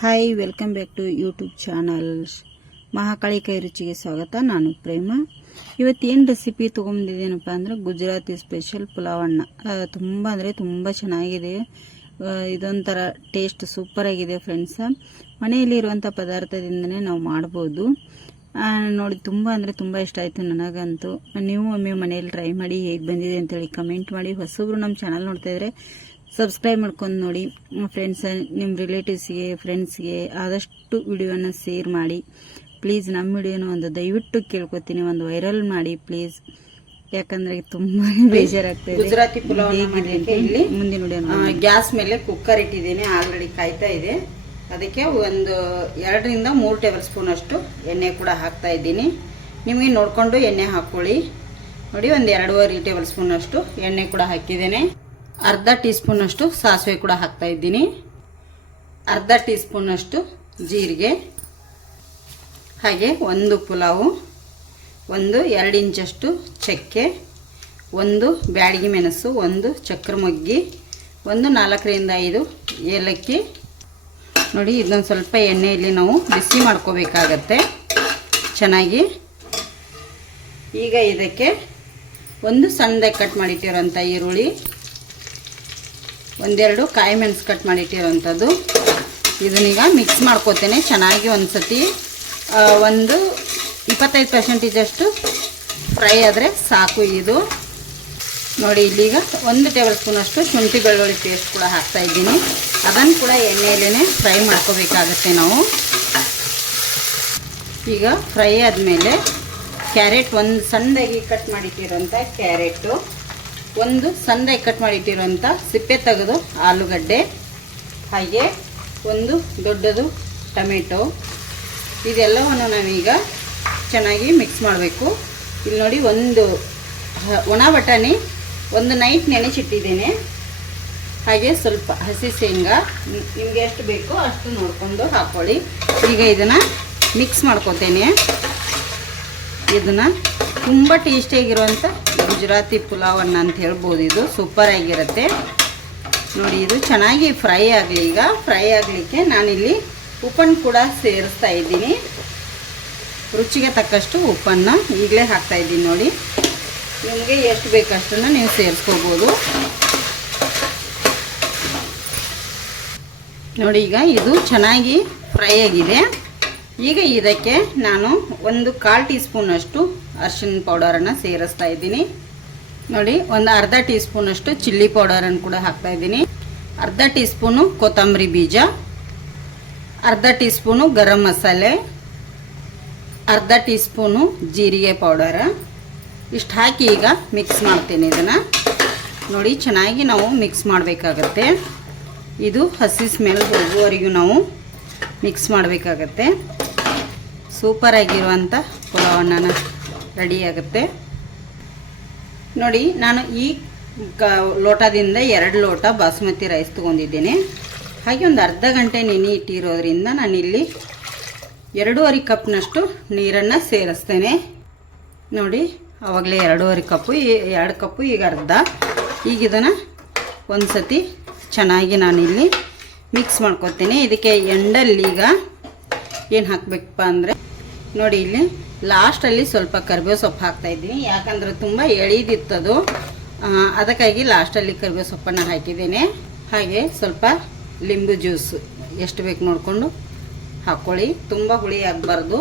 Hi, welcome back to YouTube channel Mahakali ಕೈ ರುಚಿಗೆ ಸ್ವಾಗತ. ನಾನು ಪ್ರೇಮ. ಇವತ್ತೇನು ರೆಸಿಪಿ ತೊಗೊಂಡಿದ್ದೇನಪ್ಪ ಅಂದರೆ ಗುಜರಾತಿ ಸ್ಪೆಷಲ್ ಪುಲಾವಣ್ಣ. ತುಂಬ ಅಂದರೆ ತುಂಬ ಚೆನ್ನಾಗಿದೆ. ಇದೊಂಥರ ಟೇಸ್ಟ್ ಸೂಪರಾಗಿದೆ ಫ್ರೆಂಡ್ಸ್. ಮನೆಯಲ್ಲಿರುವಂಥ ಪದಾರ್ಥದಿಂದನೇ ನಾವು ಮಾಡ್ಬೋದು. ನೋಡಿ, ತುಂಬ ಅಂದರೆ ತುಂಬ ಇಷ್ಟ ಆಯಿತು ನನಗಂತೂ. ನೀವು ಒಮ್ಮೆ ಮನೆಯಲ್ಲಿ ಟ್ರೈ ಮಾಡಿ ಹೇಗೆ ಬಂದಿದೆ ಅಂತೇಳಿ ಕಮೆಂಟ್ ಮಾಡಿ. ಹೊಸಬ್ರು ನಮ್ಮ ಚಾನಲ್ ನೋಡ್ತಾಯಿದ್ರೆ ಸಬ್ಸ್ಕ್ರೈಬ್ ಮಾಡ್ಕೊಂಡು ನೋಡಿ ಫ್ರೆಂಡ್ಸ್. ನಿಮ್ಮ ರಿಲೇಟಿವ್ಸ್ಗೆ, ಫ್ರೆಂಡ್ಸ್ಗೆ ಆದಷ್ಟು ವಿಡಿಯೋನ ಶೇರ್ ಮಾಡಿ ಪ್ಲೀಸ್. ನಮ್ಮ ವಿಡಿಯೋನ ಒಂದು ದಯವಿಟ್ಟು ಕೇಳ್ಕೊತೀನಿ, ಒಂದು ವೈರಲ್ ಮಾಡಿ ಪ್ಲೀಸ್. ಯಾಕಂದ್ರೆ ತುಂಬ ಬೇಜಾರಾಗ್ತಾ ಇದೆ. ಗುಜರಾತಿ ಪುಲಾವ್ ಇಲ್ಲಿ ಮುಂದಿನ ವಿಡಿಯೋ ಗ್ಯಾಸ್ ಮೇಲೆ ಕುಕ್ಕರ್ ಇಟ್ಟಿದ್ದೀನಿ, ಆಲ್ರೆಡಿ ಕಾಯ್ತಾ ಇದೆ. ಅದಕ್ಕೆ ಒಂದು 2 ರಿಂದ 3 ಟೇಬಲ್ ಸ್ಪೂನ್ ಅಷ್ಟು ಎಣ್ಣೆ ಕೂಡ ಹಾಕ್ತಾ ಇದ್ದೀನಿ. ನಿಮಗೆ ನೋಡಿಕೊಂಡು ಎಣ್ಣೆ ಹಾಕ್ಕೊಳ್ಳಿ. ನೋಡಿ, ಒಂದು 2.5 ಟೇಬಲ್ ಸ್ಪೂನ್ ಅಷ್ಟು ಎಣ್ಣೆ ಕೂಡ ಹಾಕಿದ್ದೇನೆ. ಅರ್ಧ ಟೀ ಸ್ಪೂನ್ ಅಷ್ಟು ಸಾಸಿವೆ ಕೂಡ ಹಾಕ್ತಾ ಇದ್ದೀನಿ. ಅರ್ಧ ಟೀ ಸ್ಪೂನ್ ಅಷ್ಟು ಜೀರಿಗೆ, ಹಾಗೆ ಒಂದು ಪುಲಾವು, ಒಂದು 2 ಇಂಚಷ್ಟು ಚಕ್ಕೆ, ಒಂದು ಬ್ಯಾಡಗಿ ಮೆಣಸು, ಒಂದು ಚಕ್ರ ಮೊಗ್ಗಿ, ಒಂದು 4 ರಿಂದ 5 ಏಲಕ್ಕಿ. ನೋಡಿ, ಇದೊಂದು ಸ್ವಲ್ಪ ಎಣ್ಣೆಯಲ್ಲಿ ನಾವು ಬಿಸಿ ಮಾಡ್ಕೋಬೇಕಾಗತ್ತೆ ಚೆನ್ನಾಗಿ. ಈಗ ಇದಕ್ಕೆ ಒಂದು ಸಣ್ಣದಾಗಿ ಕಟ್ ಮಾಡಿಟ್ಟಿರೋಂಥ ಈರುಳ್ಳಿ, 1-2 ಕಾಯಿ ಮೆಣಸು ಕಟ್ ಮಾಡಿಟ್ಟಿರೋಂಥದ್ದು, ಇದನ್ನೀಗ ಮಿಕ್ಸ್ ಮಾಡ್ಕೋತೇನೆ ಚೆನ್ನಾಗಿ. ಒಂದು ಸತಿ ಒಂದು 25% ಅಷ್ಟು ಫ್ರೈ ಆದರೆ ಸಾಕು ಇದು. ನೋಡಿ, ಇಲ್ಲೀಗ 1 ಟೇಬಲ್ ಸ್ಪೂನ್ ಅಷ್ಟು ಶುಂಠಿ ಬೆಳ್ಳುಳ್ಳಿ ಪೇಸ್ಟ್ ಕೂಡ ಹಾಕ್ತಾ ಇದ್ದೀನಿ. ಅದನ್ನು ಕೂಡ ಎಣ್ಣೆಯಲ್ಲೇ ಫ್ರೈ ಮಾಡ್ಕೋಬೇಕಾಗತ್ತೆ ನಾವು. ಈಗ ಫ್ರೈ ಆದಮೇಲೆ ಕ್ಯಾರೆಟ್, ಒಂದು ಸಣ್ಣದಾಗಿ ಕಟ್ ಮಾಡಿಟ್ಟಿರೋಂಥ ಕ್ಯಾರೆಟು, ಒಂದು ಸಣ್ಣದಾಗಿ ಕಟ್ ಮಾಡಿಟ್ಟಿರೋಂಥ ಸಿಪ್ಪೆ ತೆಗೆದು ಆಲೂಗಡ್ಡೆ, ಹಾಗೆ ಒಂದು ದೊಡ್ಡದು ಟೊಮೆಟೊ. ಇದೆಲ್ಲವನ್ನು ನಾವೀಗ ಚೆನ್ನಾಗಿ ಮಿಕ್ಸ್ ಮಾಡಬೇಕು. ಇಲ್ಲಿ ನೋಡಿ, ಒಂದು ಒಣ ಬಟಾಣಿ ಒಂದು ನೈಟ್ ನೆನೆಸಿಟ್ಟಿದ್ದೇನೆ, ಹಾಗೆ ಸ್ವಲ್ಪ ಹಸಿ ಶೇಂಗಾ, ನಿಮಗೆ ಎಷ್ಟು ಬೇಕೋ ಅಷ್ಟು ನೋಡಿಕೊಂಡು ಹಾಕ್ಕೊಳ್ಳಿ. ಈಗ ಇದನ್ನು ಮಿಕ್ಸ್ ಮಾಡ್ಕೊತೇನೆ. ಇದನ್ನು ತುಂಬ ಟೇಸ್ಟಿಯಾಗಿರುವಂಥ ಗುಜರಾತಿ ಪುಲಾವನ್ನ ಅಂತ ಹೇಳ್ಬೋದು. ಇದು ಸೂಪರ್ ಆಗಿರುತ್ತೆ. ನೋಡಿ, ಇದು ಚೆನ್ನಾಗಿ ಫ್ರೈ ಆಗಲಿ. ಈಗ ಫ್ರೈ ಆಗಲಿಕ್ಕೆ ನಾನಿಲ್ಲಿ ಉಪ್ಪನ್ನು ಕೂಡ ಸೇರಿಸ್ತಾ ಇದ್ದೀನಿ. ರುಚಿಗೆ ತಕ್ಕಷ್ಟು ಉಪ್ಪನ್ನು ಈಗಲೇ ಹಾಕ್ತಾ ಇದ್ದೀನಿ. ನೋಡಿ, ನಿಮಗೆ ಎಷ್ಟು ಬೇಕಷ್ಟನ್ನು ನೀವು ಸೇರಿಸ್ಕೋಬೋದು. ನೋಡಿ, ಈಗ ಇದು ಚೆನ್ನಾಗಿ ಫ್ರೈ ಆಗಿದೆ. ಈಗ ಇದಕ್ಕೆ ನಾನು ಒಂದು 1/4 ಟೀ ಸ್ಪೂನ್ ಅಷ್ಟು ಅರಿಶಿನ ಪೌಡರನ್ನು ಸೇರಿಸ್ತಾ ಇದ್ದೀನಿ. ನೋಡಿ, ಒಂದು ಅರ್ಧ ಟೀ ಸ್ಪೂನ್ ಅಷ್ಟು ಚಿಲ್ಲಿ ಪೌಡರನ್ನು ಕೂಡ ಹಾಕ್ತಾ ಇದ್ದೀನಿ. ಅರ್ಧ ಟೀ ಸ್ಪೂನು ಕೊತ್ತಂಬರಿ ಬೀಜ, ಅರ್ಧ ಟೀ ಸ್ಪೂನು ಗರಂ ಮಸಾಲೆ, ಅರ್ಧ ಟೀ ಸ್ಪೂನು ಜೀರಿಗೆ ಪೌಡರ್. ಇಷ್ಟು ಹಾಕಿ ಈಗ ಮಿಕ್ಸ್ ಮಾಡ್ತೇನೆ ಇದನ್ನು. ನೋಡಿ, ಚೆನ್ನಾಗಿ ನಾವು ಮಿಕ್ಸ್ ಮಾಡಬೇಕಾಗತ್ತೆ. ಇದು ಹಸಿ ಸ್ಮೆಲ್ ಹೋಗುವವರೆಗೂ ನಾವು ಮಿಕ್ಸ್ ಮಾಡಬೇಕಾಗತ್ತೆ. ಸೂಪರಾಗಿರುವಂಥ ಪುಲಾವನ್ನ ರೆಡಿ ಆಗುತ್ತೆ. ನೋಡಿ, ನಾನು ಈ ಲೋಟದಿಂದ 2 ಲೋಟ ಬಾಸುಮತಿ ರೈಸ್ ತೊಗೊಂಡಿದ್ದೇನೆ. ಹಾಗೆ ಒಂದು ಅರ್ಧ ಗಂಟೆ ನೆನೆ ಇಟ್ಟಿರೋದ್ರಿಂದ ನಾನಿಲ್ಲಿ 2.5 ಕಪ್ನಷ್ಟು ನೀರನ್ನು ಸೇರಿಸ್ತೇನೆ. ನೋಡಿ, ಆವಾಗಲೇ 2.5 ಕಪ್ಪು, 2 ಕಪ್ಪು, ಈಗ ಅರ್ಧ. ಈಗ ಇದನ್ನು ಒಂದು ಸತಿ ಚೆನ್ನಾಗಿ ನಾನಿಲ್ಲಿ ಮಿಕ್ಸ್ ಮಾಡ್ಕೊತೇನೆ. ಇದಕ್ಕೆ ಎಂಡಲ್ಲಿ ಈಗ ಏನು ಹಾಕಬೇಕಪ್ಪ ಅಂದರೆ, ನೋಡಿ, ಇಲ್ಲಿ ಲಾಸ್ಟಲ್ಲಿ ಸ್ವಲ್ಪ ಕರಿಬೇವು ಸೊಪ್ಪು ಹಾಕ್ತಾಯಿದ್ದೀನಿ. ಯಾಕಂದರೆ ತುಂಬ ಎಳೀದಿತ್ತದು, ಅದಕ್ಕಾಗಿ ಲಾಸ್ಟಲ್ಲಿ ಕರಿಬೇವು ಸೊಪ್ಪನ್ನು ಹಾಕಿದ್ದೇನೆ. ಹಾಗೆ ಸ್ವಲ್ಪ ಲಿಂಬು ಜ್ಯೂಸ್ ಎಷ್ಟು ಬೇಕು ನೋಡಿಕೊಂಡು ಹಾಕ್ಕೊಳ್ಳಿ. ತುಂಬ ಹುಳಿ ಆಗಬಾರ್ದು.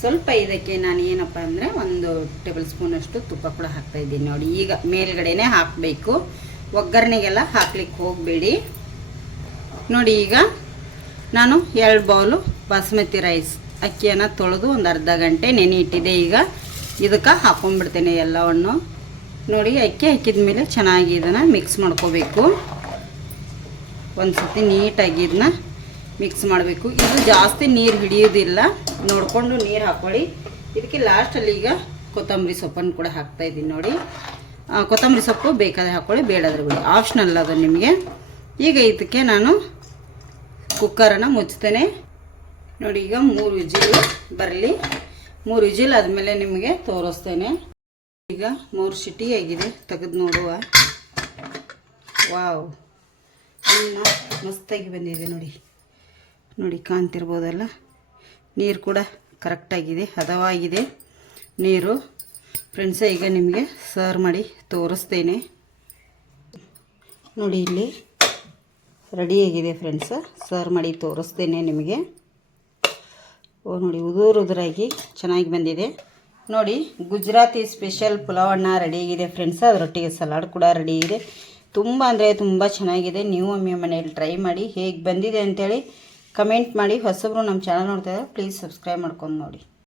ಸ್ವಲ್ಪ ಇದಕ್ಕೆ ನಾನು ಏನಪ್ಪ ಅಂದರೆ 1 ಟೇಬಲ್ ಸ್ಪೂನಷ್ಟು ತುಪ್ಪ ಕೂಡ ಹಾಕ್ತಾಯಿದ್ದೀನಿ. ನೋಡಿ, ಈಗ ಮೇಲ್ಗಡೆನೇ ಹಾಕಬೇಕು, ಒಗ್ಗರಣೆಗೆಲ್ಲ ಹಾಕ್ಲಿಕ್ಕೆ ಹೋಗಬೇಡಿ. ನೋಡಿ, ಈಗ ನಾನು 2 ಬೌಲು ಬಾಸುಮತಿ ರೈಸ್ ಅಕ್ಕಿಯನ್ನು ತೊಳೆದು ಒಂದು ಅರ್ಧ ಗಂಟೆ ನೆನೆ ಇಟ್ಟಿದ್ದೆ. ಈಗ ಇದಕ್ಕೆ ಹಾಕೊಂಡ್ಬಿಡ್ತೇನೆ ಎಲ್ಲವನ್ನು. ನೋಡಿ, ಅಕ್ಕಿ ಹಾಕಿದ ಮೇಲೆ ಚೆನ್ನಾಗಿ ಇದನ್ನು ಮಿಕ್ಸ್ ಮಾಡ್ಕೋಬೇಕು. ಒಂದು ಸತಿ ನೀಟಾಗಿ ಇದನ್ನ ಮಿಕ್ಸ್ ಮಾಡಬೇಕು. ಇದು ಜಾಸ್ತಿ ನೀರು ಹಿಡಿಯೋದಿಲ್ಲ, ನೋಡಿಕೊಂಡು ನೀರು ಹಾಕ್ಕೊಳ್ಳಿ. ಇದಕ್ಕೆ ಲಾಸ್ಟಲ್ಲಿ ಈಗ ಕೊತ್ತಂಬರಿ ಸೊಪ್ಪನ್ನು ಕೂಡ ಹಾಕ್ತಾಯಿದ್ದೀನಿ. ನೋಡಿ, ಕೊತ್ತಂಬರಿ ಸೊಪ್ಪು ಬೇಕಾದರೆ ಹಾಕ್ಕೊಳ್ಳಿ, ಬೇಡಾದರೆ ಬಿಡಿ, ಆಪ್ಷನಲ್ ಅದು ನಿಮಗೆ. ಈಗ ಇದಕ್ಕೆ ನಾನು ಕುಕ್ಕರನ್ನು ಮುಚ್ತೇನೆ. ನೋಡಿ, ಈಗ 3 ವಿಜಿಲ್ ಬರಲಿ. 3 ವಿಜಿಲ್ ಆದಮೇಲೆ ನಿಮಗೆ ತೋರಿಸ್ತೇನೆ. ಈಗ 3 ಸಿಟಿ ಆಗಿದೆ, ತೆಗೆದು ನೋಡುವ. ವಾವ್, ಮಸ್ತಾಗಿ ಬಂದಿದೆ ನೋಡಿ. ನೋಡಿ ಕಾಣ್ತಿರ್ಬೋದಲ್ಲ, ನೀರು ಕೂಡ ಕರೆಕ್ಟಾಗಿದೆ, ಹದವಾಗಿದೆ ನೀರು. ಫ್ರೆಂಡ್ಸ, ಈಗ ನಿಮಗೆ ಸರ್ವ್ ಮಾಡಿ ತೋರಿಸ್ತೇನೆ. ನೋಡಿ ಇಲ್ಲಿ ರೆಡಿಯಾಗಿದೆ ಫ್ರೆಂಡ್ಸ, ಸರ್ವ್ ಮಾಡಿ ತೋರಿಸ್ತೇನೆ ನಿಮಗೆ. ನೋಡಿ ಉದುರಾಗಿ ಚೆನ್ನಾಗಿ ಬಂದಿದೆ. ನೋಡಿ ಗುಜರಾತಿ ಸ್ಪೆಷಲ್ ಪುಲಾವನ್ನ ರೆಡಿಯಾಗಿದೆ ಫ್ರೆಂಡ್ಸ್. ಅದರೊಟ್ಟಿಗೆ ಸಲಾಡ್ ಕೂಡ ರೆಡಿಯಾಗಿದೆ. ತುಂಬ ಅಂದರೆ ತುಂಬ ಚೆನ್ನಾಗಿದೆ. ನೀವು ಒಮ್ಮೆ ಮನೆಯಲ್ಲಿ ಟ್ರೈ ಮಾಡಿ, ಹೇಗೆ ಬಂದಿದೆ ಅಂತೇಳಿ ಕಮೆಂಟ್ ಮಾಡಿ. ಹೊಸಬ್ರು ನಮ್ಮ ಚಾನಲ್ ನೋಡ್ತಾ ಇದ್ದಾರೆ, ಪ್ಲೀಸ್ ಸಬ್ಸ್ಕ್ರೈಬ್ ಮಾಡ್ಕೊಂಡು ನೋಡಿ.